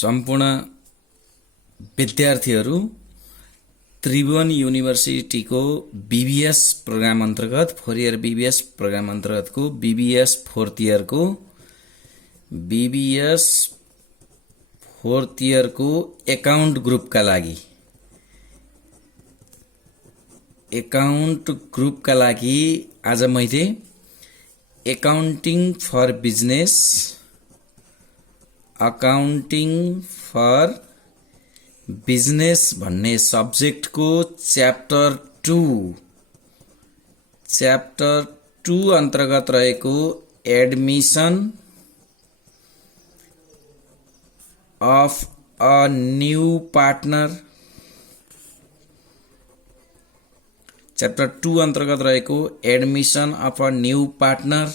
सम्पूर्ण विद्यार्थीहरू Tribhuvan युनिभर्सिटीको BBS programme अन्तर्गत 4 इयर बीबीएस प्रोग्राम अन्तर्गतको बीबीएस 4th इयरको एकाउन्ट ग्रुपका लागि आज मैले अकाउन्टिङ फर बिजनेस भन्ने सब्जेक्टको च्याप्टर 2 अन्तर्गत रहेको admission of a new partner chapter 2 अन्तर्गत रहेको admission of a new partner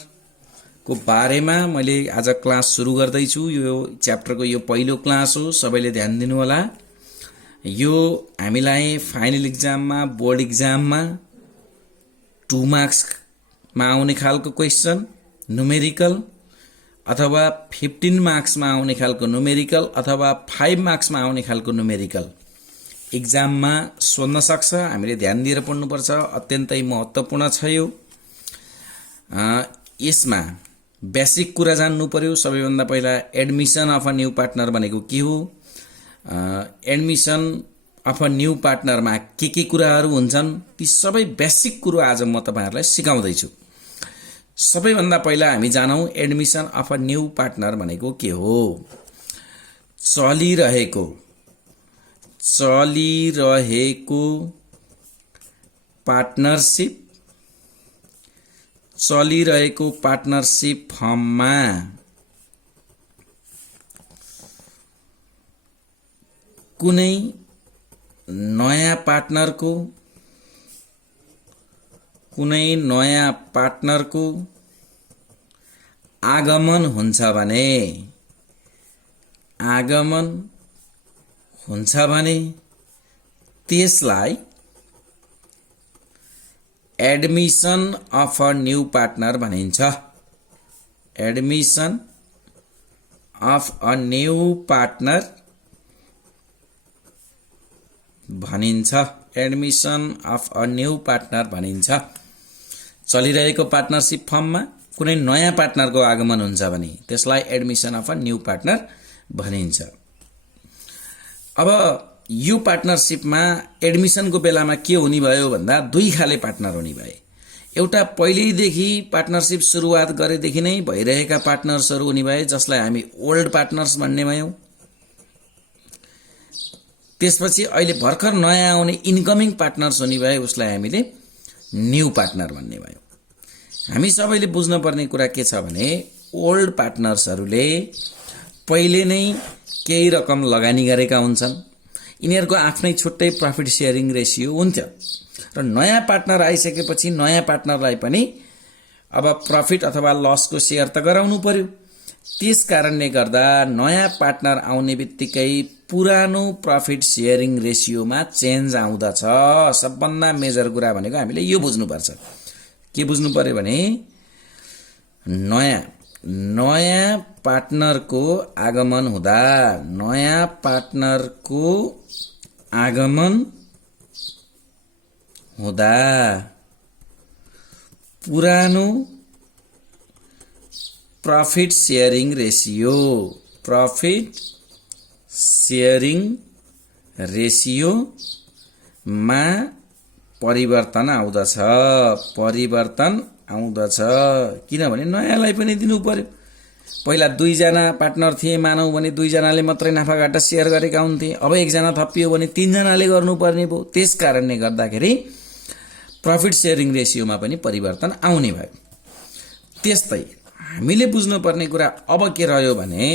को बारेमा मैले आज क्लास सुरु गर्दैछु। यो च्याप्टरको यो पहिलो क्लास हो, सबैले ध्यान दिनु होला। यो हामीलाई फाइनल एक्जाममा बोर्ड एक्जाममा 2 मार्क्समा आउने खालको क्वेशन न्युमेरिकल अथवा 15 मार्क्समा आउने खालको न्युमेरिकल अथवा 5 मार्क्समा आउने खालको न्युमेरिकल एक्जाममा सोध्न सक्छ। हामीले ध्यान दिएर पढ्नुपर्छ, अत्यन्तै महत्त्वपूर्ण छ यो। यसमा बेसिक कुरा जान्नु पर्यो। सबैभन्दा पहिला admission of a new partner भनेको के हो, एडमिसन अफ अ न्यू पार्टनरमा के कुराहरू हुन्छन्, ती सबै बेसिक कुरो आज म तपाईहरुलाई सिकाउँदैछु। सबैभन्दा पहिला हामी जानौं admission of a new partner भनेको के हो। चलिरहेको पार्टनरशिप फर्ममा कुनै नयाँ पार्टनरको आगमन हुन्छ भने त्यसलाई admission of a new partner भनिन्छ। Admission of a new partner भनिन्छ। चलिरहेको पार्टनरशिप फर्ममा कुनै नयाँ पार्टनरको आगमन हुन्छ भने त्यसलाई admission of a new partner भनिन्छ। अब यो पार्टनरशिपमा एडमिसनको बेलामा के हुने भयो भन्दा 2 खाले पार्टनर हुने भए। एउटा पहिल्यैदेखि पार्टनरशिप सुरुवात गरेदेखि नै भइरहेका पार्टनर्सहरू हुने भए, जसलाई हामी ओल्ड पार्टनर्स भन्ने भयौं। त्यसपछि अहिले भर्खर नयाँ आउने इन्कमिङ पार्टनर्स हुने भए, उसलाई हामीले न्यू पार्टनर भन्ने भयौं। हामी सबैले बुझ्नुपर्ने कुरा के छ भने ओल्ड पार्टनर्सहरूले पहिले नै केही रकम लगानी गरेका हुन्छन्, यिनीहरूको आफ्नै छुट्टै प्रॉफिट शेयरिङ रेशियो हुन्थ्यो र नयाँ पार्टनर आइसकेपछि नयाँ पार्टनरलाई पनि अब प्रॉफिट अथवा लसको शेयर त गराउनु पर्यो। त्यस कारणले गर्दा नयाँ पार्टनर आउने बित्तिकै पुरानो प्रॉफिट शेयरिङ रेशियोमा चेन्ज आउँदछ। सबभन्दा मेजर कुरा भनेको हामीले यो बुझ्नुपर्छ। के बुझ्नु पर्यो भने नयाँ पार्टनरको आगमन हुँदा पुरानो प्रॉफिट शेयरिङ रेशियोमा परिवर्तन आउँदछ। किनभने नयाँलाई पनि दिनु पर्यो। पहिला 2 जना पार्टनर थिए मानौ भने 2 जनाले मात्रै नाफाघाटा शेयर गरेका हुन्थे, अब 1 जना थपियो भने 3 जनाले गर्नुपर्ने भयो। त्यस कारणले गर्दाखेरि प्रॉफिट शेयरिङ रेशियोमा पनि परिवर्तन आउने भयो। त्यस्तै हामीले बुझ्नुपर्ने कुरा अब के रह्यो भने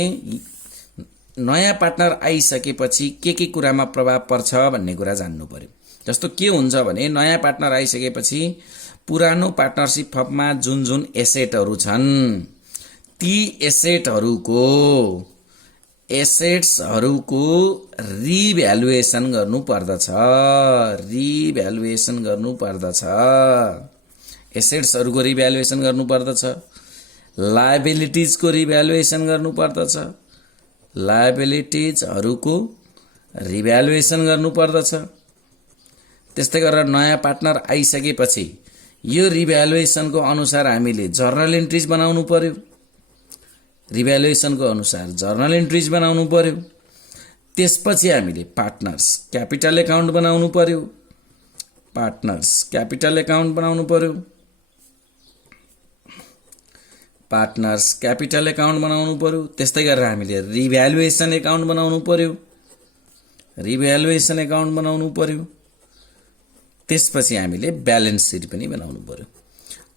नयाँ पार्टनर आइसकेपछि के कुरामा प्रभाव पर्छ भन्ने कुरा जान्नु पर्यो। जस्तो के हुन्छ भने नयाँ पार्टनर आइसकेपछि पुरानो पार्टनरशिप फर्ममा जुन एसेटहरू छन्, ती एसेट्सहरूको रिभ्यालुएसन गर्नुपर्दछ। एसेट्सहरूको रिभ्यालुएसन गर्नुपर्दछ, लायबिलिटिजको रिभ्यालुएसन गर्नुपर्दछ, लायबिलिटिजहरुको रिभ्यालुएसन गर्नु पर्दछ। त्यस्तै गरेर नयाँ पार्टनर आइसकेपछि यो रिभ्यालुएसनको अनुसार हामीले जर्नल एन्ट्रीज बनाउनु पर्यो। रिभ्यालुएसनको अनुसार जर्नल एन्ट्रीज बनाउनु पर्यो। त्यसपछि हामीले पार्टनर्स क्यापिटल एकाउन्ट बनाउनु पर्यो। पार्टनर्स क्यापिटल एकाउन्ट बनाउनु पर्यो। पार्टनर्स क्यापिटल एकाउन्ट बनाउनु पर्यो। त्यस्तै गरेर हामीले रिभ्यालुएसन एकाउन्ट बनाउनु पर्यो। रिभ्यालुएसन एकाउन्ट बनाउनु पर्यो। त्यसपछि हामीले ब्यालेन्स सिट पनि बनाउनु पर्यो।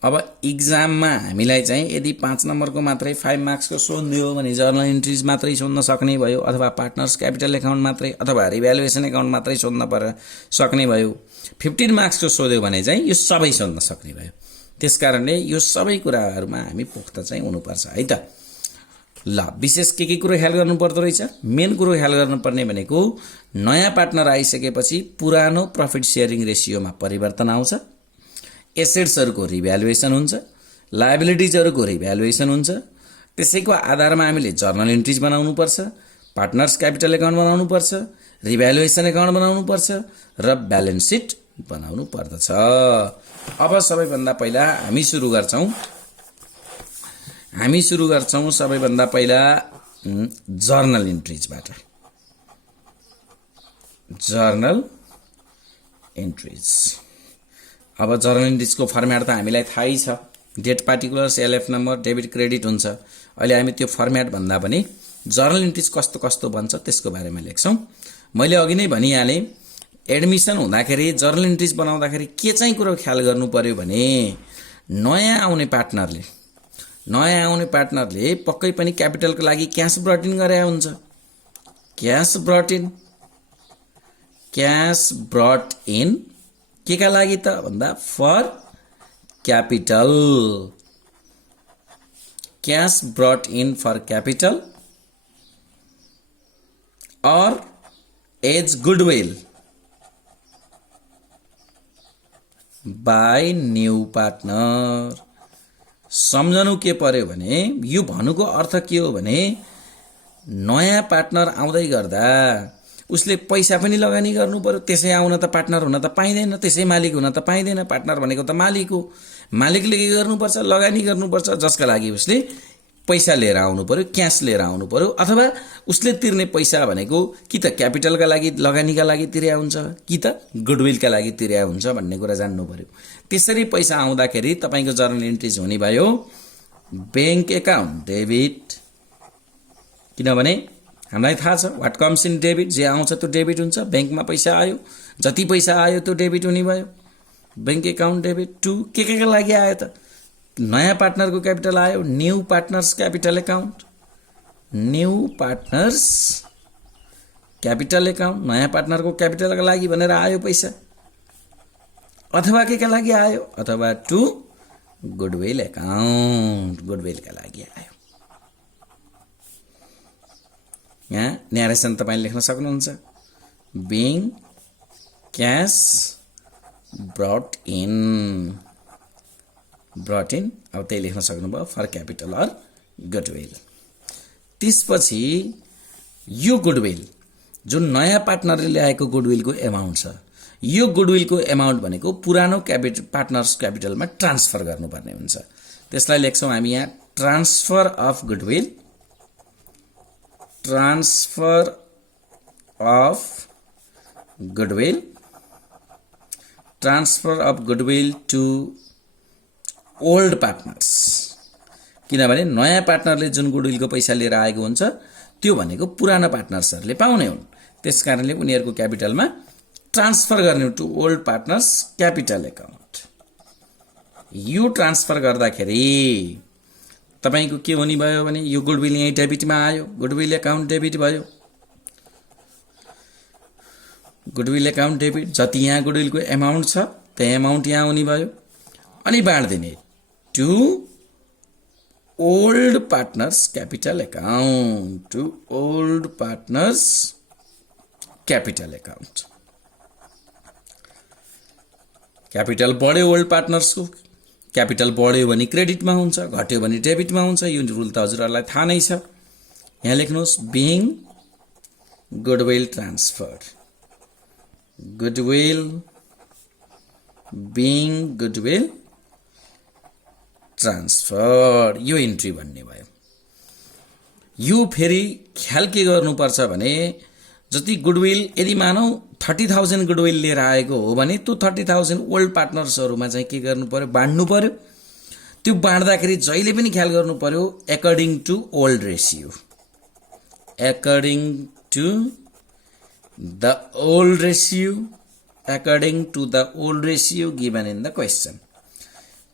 अब इक्जाममा हामीलाई चाहिँ यदि 5 नम्बरको मात्रै 5 मार्क्सको सोध्दियो भने जर्नल एन्ट्रीज मात्रै सोध्न सक्ने भयो, अथवा पार्टनर्स क्यापिटल एकाउन्ट मात्रै अथवा रिभ्यालुएसन एकाउन्ट मात्रै सोध्न सक्ने भयो। 15 मार्क्सको सोध्यो भने चाहिँ यो सबै सोध्न सक्ने भयो। त्यसकारणले यो सबै कुराहरुमा हामी पोख्त चाहिँ हुनुपर्छ है त। ल विशेष के कुरो ख्याल गर्नु पर्दो रहेछ? मेन कुरो ख्याल गर्नुपर्ने भनेको नयाँ पार्टनर आइसकेपछि पुरानो प्रॉफिट शेयरिङ रेशियोमा परिवर्तन आउँछ। एसेट्सहरुको रिभ्यालुएसन हुन्छ, लायबिलिटिजहरुको रिभ्यालुएसन हुन्छ। त्यसैको आधारमा हामीले जर्नल एन्ट्रीज बनाउनु पर्छ, पार्टनर्स क्यापिटल एकाउन्ट बनाउनु पर्छ, रिभ्यालुएसन एकाउन्ट बनाउनु पर्छ र ब्यालेन्स सिट बनाउनु पर्दछ। अब सबैभन्दा पहिला हामी सुरु गर्छौं सबैभन्दा पहिला जर्नल एन्ट्रीजबाट। Journal entries. अब जर्नल एन्ट्रीजको फर्म्याट त हामीलाई थाहै छ। Date particulars, LF number, debit credit हुन्छ। अहिले हामी त्यो फर्म्याट भन्दा पनि जर्नल एन्ट्रीज कस्तो कस्तो बन्छ त्यसको बारेमा लेख्छौं। मैले अघि नै भनिहालेँ, एडमिसन हुँदाखेरि जर्नल एन्ट्रीज बनाउँदाखेरि के चाहिँ कुरो ख्याल गर्नु पर्यो भने नयाँ आउने पार्टनरले पक्कै पनि क्यापिटलको लागि क्याश ब्रट इन गरे हुन्छ। क्याश ब्रट इन के का लागि त भन्दा for capital. Cash brought in for capital or as goodwill by new partner. सम्झनु के पर्यो भने यो भन्नुको अर्थ के हो भने नयाँ पार्टनर आउँदै गर्दा उसले पैसा पनि लगानी गर्नु पर्यो। त्यसै आउन त पार्टनर हुन त पाइदैन, त्यसै मालिक हुन त पाइदैन। पार्टनर भनेको त मालिक हो। मालिकले के गर्नुपर्छ? लगानी गर्नुपर्छ, जसका लागि उसले पैसा लिएर आउनु पर्यो, क्याश लिएर आउनु पर्यो। अथवा उसले तिर्ने पैसा भनेको कि त क्यापिटलका लागि, लगानीका लागि तिर्या हुन्छ, कि त गुडविलका लागि तिर्या हुन्छ भन्ने कुरा जान्नु पर्यो। त्यसरी पैसा आउँदाखेरि तपाईको जर्नल एन्ट्रीज हुने भयो बैंक एकाउन्ट डेबिट। किनभने हामीलाई थाहा छ व्हाट कम्स इन डेबिट, जे आउँछ त्यो डेबिट हुन्छ। बैंकमा पैसा आयो, जति पैसा आयो त्यो डेबिट हुने भयो। Bank account debit. 2 के का लागि आयो त? नयाँ पार्टनरको क्यापिटल आयो, new partners capital account. New partners capital account, नयाँ पार्टनरको क्यापिटलका लागि भनेर आयो पैसा। अथवा के का लागि आयो? अथवा टु गुडविल एकाउन्ट, गुडविलका लागि आयो। यहाँ न्यारेसन तपाईले लेख्न सक्नुहुन्छ। बिङ क्याश ब्रट इन, अब त्यही लेख्न सक्नुभयो फर क्यापिटल अर गुडविल। त्यसपछि यो गुडविल जुन नयाँ पार्टनरले ल्याएको गुडविलको एमाउन्ट छ, यो गुडविलको एमाउन्ट भनेको पुरानो पार्टनर्स क्यापिटलमा ट्रान्सफर गर्नुपर्ने हुन्छ। त्यसलाई लेख्छौं हामी यहाँ transfer of goodwill. Transfer of goodwill, transfer of goodwill to old partners. किनभने नयाँ पार्टनरले जुन गुडविलको पैसा लिएर आएको हुन्छ त्यो भनेको पुराना पार्टनर्सहरूले पाउने हुन्। त्यसकारणले उनीहरूको क्यापिटलमा ट्रान्सफर गर्ने to old partners capital account. यो ट्रान्सफर गर्दाखेरि तपाईको के हुने भयो भने यो गुडविल यही डेबिटमा आयो, गुडविल एकाउन्ट डेबिट भयो। गुडविल एकाउन्ट डेबिट, जति यहाँ गुडविलको एमाउन्ट छ त्यो एमाउन्ट यहाँ हुने भयो। अनि बाँड्दिने to old partners capital account, to old partners capital account. Capital बढ्यो ओल्ड पार्टनर्सको, क्यापिटल बढ्यो भने क्रेडिटमा हुन्छ, घट्यो भने डेबिटमा हुन्छ। यो रुल त हजुरहरुलाई थाहा नै छ। यहाँ लेख्नुहोस् being goodwill transfer, goodwill being goodwill transfer, यो इन्ट्री भन्ने भयो। यो फेरि ख्याल के गर्नुपर्छ भने जति गुडविल यदि मानौ 30,000 गुडविल लिएर आएको हो भने त्यो 30,000 ओल्ड पार्टनर्सहरुमा चाहिँ के गर्नु पर्यो, बाँड्नु पर्यो। त्यो बाँड्दाखेरि जहिले पनि ख्याल गर्नु पर्यो according to old ratio, according to the old ratio, according to the old ratio given in the question.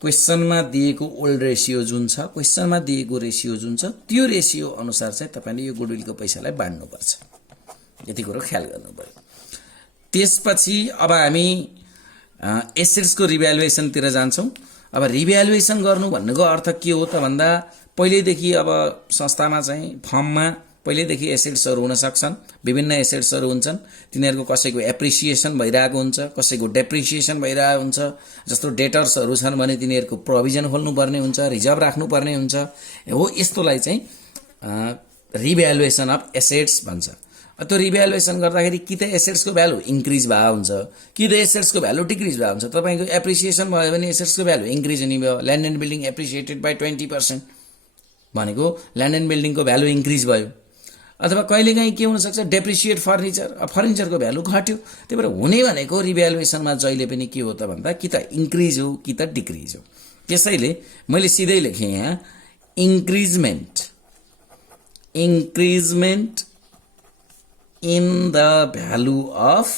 क्वेशनमा दिएको ओल्ड रेशियो जुन छ, क्वेशनमा दिएको रेशियो जुन छ, त्यो रेशियो अनुसार चाहिँ तपाईले यो गुडविलको पैसालाई बाँड्नुपर्छ। यति कुरो ख्याल गर्नु पर्यो। त्यसपछि अब हामी एसेट्सको रिभ्यालुएसन तिर जान्छौं। अब रिभ्यालुएसन गर्नु भन्नुको अर्थ के हो त भन्दा पहिलेदेखि अब संस्थामा चाहिँ फर्ममा पहिलेदेखि एसेट्सहरु हुन सक्छन्, विभिन्न एसेट्सहरु हुन्छन्, तिनीहरुको कसैको एप्रिसिएसन भइरहेको हुन्छ, कसैको डेप्रिसिएसन भइरहेको हुन्छ। जस्तो डेटर्सहरु छन् भने तिनीहरुको प्रोभिजन खोल्नु पर्ने हुन्छ, रिजर्भ राख्नु पर्ने हुन्छ। हो यस्तोलाई चाहिँ रिभ्यालुएसन अफ एसेट्स भन्छ। त्यो रिभ्यालुएसन गर्दाखेरि कि त एसेट्सको भ्यालु इन्क्रिज भए हुन्छ, कि त एसेट्सको भ्यालु डिक्रिज भए हुन्छ। तपाईको एप्रिसिएसन भयो भने एसेट्सको भ्यालु इन्क्रिज हुने भयो। Land and building appreciated by 20% भनेको ल्यान्ड एन्ड बिल्डिङको भ्यालु इन्क्रिज भयो। अथवा कहिलेकाहीँ के हुन सक्छ, डेप्रिसिएट फर्निचर, फर्निचरको भ्यालु घट्यो। त्यही भएर हुने भनेको रिभ्यालुएसनमा जहिले पनि के हो त भन्दा कि त इन्क्रिज हो कि त डिक्रिज हो। त्यसैले मैले सिधै लेखेँ यहाँ इन्क्रिजमेन्ट, इन्क्रिजमेन्ट in the value of,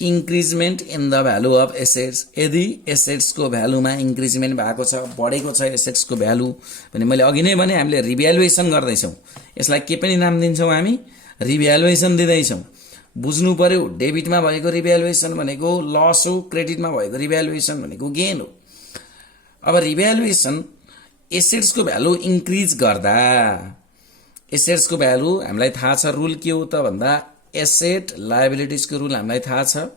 increment in the value of assets। यदि एसेट्स को भ्यालु मा इन्क्रिजमेन्ट भएको छ, बढेको छ एसेट्स को भ्यालु भने मैले अघि नै भने हामीले रिभ्यालुएसन गर्दै छौं। यसलाई के पनि नाम दिन्छौं हामी, रिभ्यालुएसन दिँदै छौं। बुझ्नु पर्यो डेबिटमा भएको रिभ्यालुएसन भनेको लस हो, क्रेडिटमा भएको रिभ्यालुएसन भनेको गेन हो। अब रिभ्यालुएसन एसेट्स को भ्यालु इन्क्रिज गर्दा एसेट्स को भ्यालु हामीलाई थाहा छ रुल के हो त भन्दा एसेट लायबिलिटीज को रुल हामीलाई थाहा छ।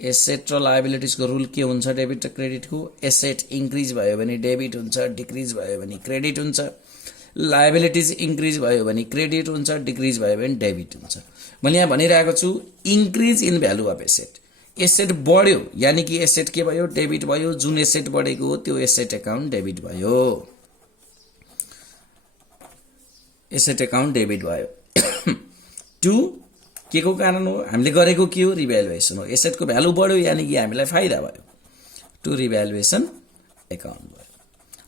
एसेट र लायबिलिटीज को रुल के हुन्छ डेबिट र क्रेडिट को, एसेट इन्क्रिज भयो भने डेबिट हुन्छ, डिक्रिज भयो भने क्रेडिट हुन्छ। लायबिलिटीज इन्क्रिज भयो भने क्रेडिट हुन्छ, डिक्रिज भयो भने डेबिट हुन्छ। मैले यहाँ भनिरहेको छु increase in value of asset. Asset बढ्यो यानी कि एसेट के भयो, डेबिट भयो। जुन एसेट बढेको हो त्यो एसेट अकाउन्ट डेबिट भयो, एसेट अकाउन्ट डेबिट भयो। टु के को कारण हो, हामीले गरेको के हो, रिभ्यालुएसन हो। एसेट को भ्यालु बढ्यो यानी कि हामीलाई फाइदा भयो, टु रिभ्यालुएसन अकाउन्ट भयो।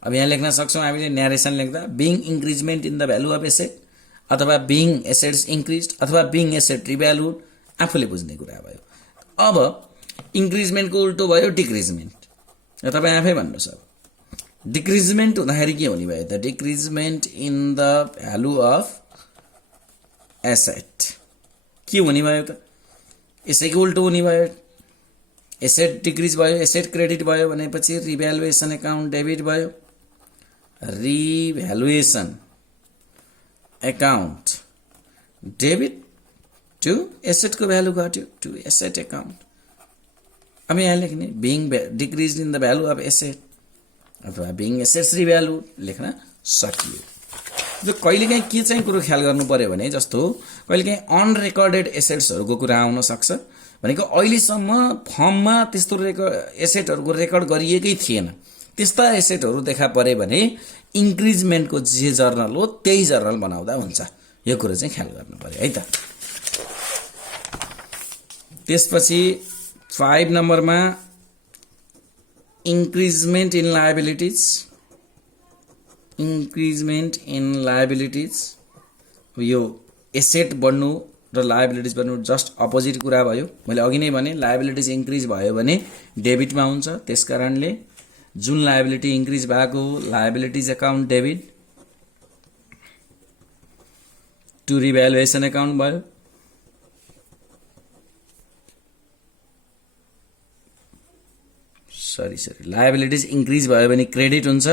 अब यहाँ लेख्न सक्छौं हामीले न्यारेसन लेख्दा being increment in the value of asset अथवा बिङ एसेट्स इन्क्रिज्ड अथवा बिङ एसेट रिभ्यालुड, आफूले बुझ्ने कुरा भयो। अब इन्क्रिजमेन्टको उल्टो भयो डिक्रिजमेन्ट। तपाई आफै भन्नुस् अब डिक्रिजमेन्ट हुँदाखेरि के हुने भयो त, decrement in the value of asset के हुने भयो त, यसैको उल्टो हुने भयो। एसेट डिक्रिज भयो, एसेट क्रेडिट भयो भनेपछि रिभ्यालुएसन अकाउन्ट डेबिट भयो। Revaluation account debit to asset को भ्यालु घट्यो, टु एसेट अकाउन्ट। अब यहाँ लेख्ने being decrease in the value of asset अथवा बिङ एसेट्स रिभ्यालु लेख्न सकियो। जो कहिलेकाहीँ के चाहिँ कुरो ख्याल गर्नु पर्यो भने जस्तो कहिलेकाहीँ अनरेकर्डेड एसेट्सहरुको कुरा आउन सक्छ। भनेको अहिलेसम्म फर्ममा त्यस्तो एसेटहरुको रेकर्ड गरिएकै थिएन, त्यस्ता एसेटहरु देखा परे भने इन्क्रिजमेन्टको जे जर्नल हो त्यही जर्नल बनाउँदा हुन्छ। यो कुरो चाहिँ ख्याल गर्नु पर्यो है त। त्यसपछि 5 नम्बरमा इन्क्रिजमेन्ट इन लायबिलिटीज, इन्क्रिजमेन्ट इन लायबिलिटीज। यो एसेट बढ्नु र लायबिलिटीज बढ्नु जस्ट अपोजिट कुरा भयो। मैले अघि नै भने लायबिलिटीज इन्क्रिज भयो भने डेबिटमा हुन्छ, त्यसकारणले जुन लायबिलिटी इन्क्रिज भएको liabilities account debit to revaluation account भयो। सरी लायबिलिटीज इन्क्रिज भयो भने क्रेडिट हुन्छ,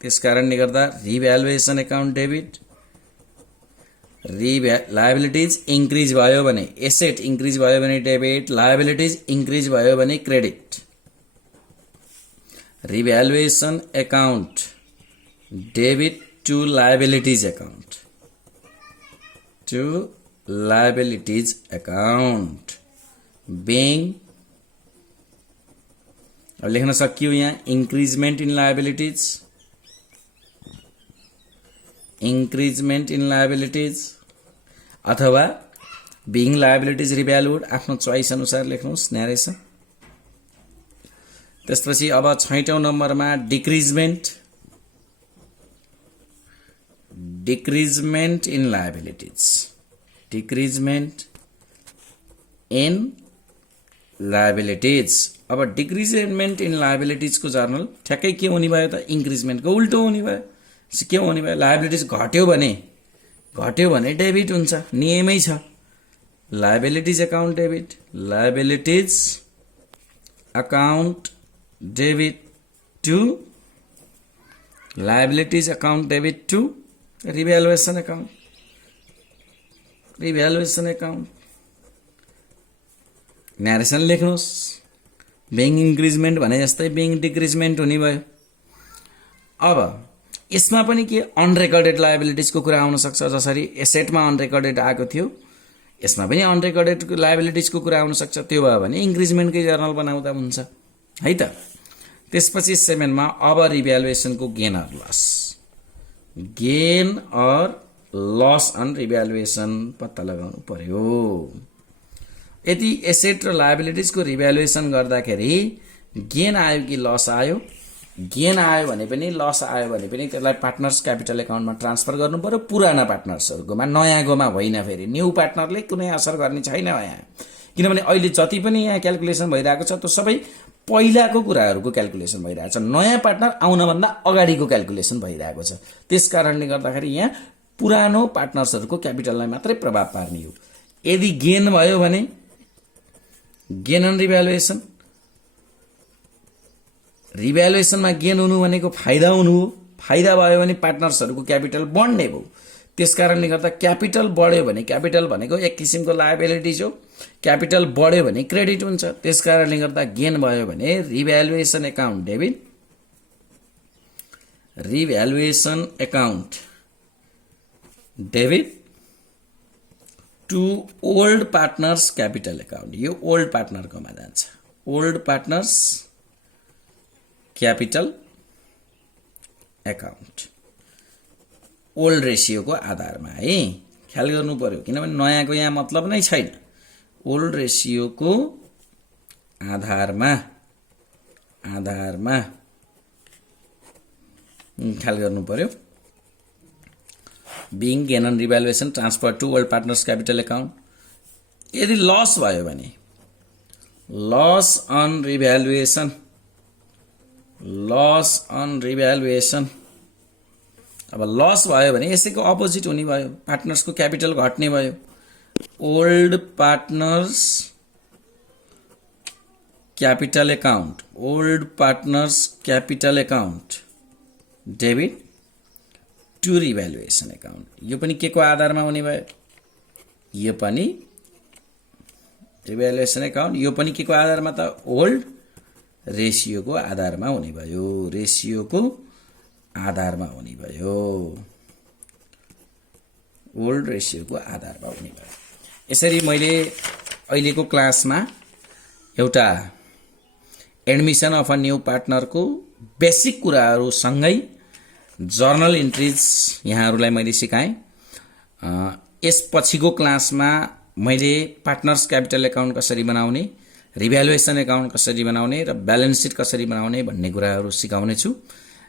त्यसकारणले गर्दा revaluation account debit. Liabilities increase भयो भने एसेट इन्क्रिज भयो भने डेबिट, लायबिलिटीज इन्क्रिज भयो भने credit. Revaluation account debit to liabilities account. To liabilities account being, अब लेख्न सकियो यहाँ increment in liabilities, increment in liabilities, अथवा being liabilities revalued, आफ्नो चोइस अनुसार लेख्नुहोस् न्यारेसन। त्यसपछि अब 6औं नम्बरमा डिक्रिजमेन्ट, डिक्रिजमेन्ट इन लायबिलिटीज, डिक्रिजमेन्ट इन लायबिलिटीज। अब डिक्रिजमेन्ट इन लायबिलिटीज को जर्नल ठ्याक्कै के हुने भयो त इन्क्रिजमेन्टको उल्टो हुने भयो। के हुने भयो, लायबिलिटीज घट्यो भने डेबिट हुन्छ, नियमै छ। Liabilities account debit, liabilities account debit to, liabilities account debit to revaluation account, revaluation account। Narration लेख्नुहोस्, being increment भने जस्तै being decreasement हुने भयो। अब यसमा पनि के अनरेकर्डेड लायबिलिटीज को कुरा आउन सक्छ, जसरी एसेटमा अनरेकर्डेड आएको थियो यसमा पनि अनरेकर्डेड लायबिलिटीज को कुरा आउन सक्छ। त्यो भयो भने इन्क्रिजमेन्टकै जर्नल बनाउँदा हुन्छ है त। त्यसपछि 7 मा अब रिभ्यालुएसन को gain or loss, gain or loss on revaluation पत्ता लगाउनु पर्यो। यदि एसेट र लायबिलिटीज को रिभ्यालुएसन गर्दाखेरि गेन आयो कि लस आयो, गेन आयो भने पनि लस आयो भने पनि त्यसलाई पार्टनर्स क्यापिटल एकाउन्टमा ट्रान्सफर गर्नु पर्यो, पुराना पार्टनर्सहरुकोमा, नयाँकोमा होइन। फेरि न्यू पार्टनरले कुनै असर गर्ने छैन यहाँ, किनभने अहिले जति पनि यहाँ क्याल्कुलेसन भइरहेको छ त्यो सबै पहिलाको कुराहरुको क्याल्कुलेसन भइरहेको छ, नयाँ पार्टनर आउनभन्दा अगाडिको क्याल्कुलेसन भइरहेको छ। त्यसकारणले गर्दाखेरि यहाँ पुरानो पार्टनर्सहरुको क्यापिटललाई मात्रै प्रभाव पार्ने हो। यदि गेन भयो भने गेन अन रिभ्यालुएसन, रिभ्यालुएसनमा गेन हुनु भनेको फाइदा हुनु हो, फाइदा भयो भने पार्टनर्सहरुको क्यापिटल बढ्ने भयो। त्यसकारणले गर्दा क्यापिटल बढ्यो भने, क्यापिटल भनेको एक किसिमको लायबिलिटीज हो, क्यापिटल बढ्यो भने क्रेडिट हुन्छ। त्यसकारणले गर्दा गेन भयो भने revaluation account debit, revaluation account debit to old partners capital account. यो ओल्ड पार्टनरकोमा जान्छ, old partners capital account old रेसियोको आधारमा है, ख्याल गर्नु पर्यो, किनभने नयाँको यहाँ मतलब नै छैन। ओल्ड रेसियोको आधारमा ख्याल गर्नु पर्यो। Being gain on revaluation transfer to old partners capital account. यदि लस भयो भने loss on revaluation, loss on revaluation. अब लस भयो भने यसैको अपोजिट हुने भयो, पार्टनर्सको क्यापिटल घट्ने भयो। Old partners capital account, old partners capital account debit to revaluation account. यो पनि के को आधारमा हुने भयो, यो पनि रिभ्यालुएसन अकाउन्ट, यो पनि के को आधारमा त ओल्ड रेसियोको आधारमा हुने भयो, रेसियोको आधारमा हुने भयो, ओल्ड रेसियोको आधारमा हुने भयो। यसरी मैले अहिलेको क्लासमा एउटा एडमिसन अफ अ न्यू पार्टनरको बेसिक कुराहरू सँगै जर्नल इन्ट्रिज यहाँहरूलाई मैले सिकाएँ। यसपछिको क्लासमा मैले पार्टनर्स क्यापिटल अकाउन्ट कसरी बनाउने, रिभ्यालुएसन अकाउन्ट कसरी बनाउने र ब्यालेन्स सिट कसरी बनाउने भन्ने कुराहरू सिकाउने छु।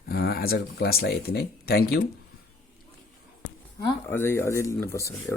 आजको क्लासलाई यति नै। Thank you. अझै लिनुपर्छ।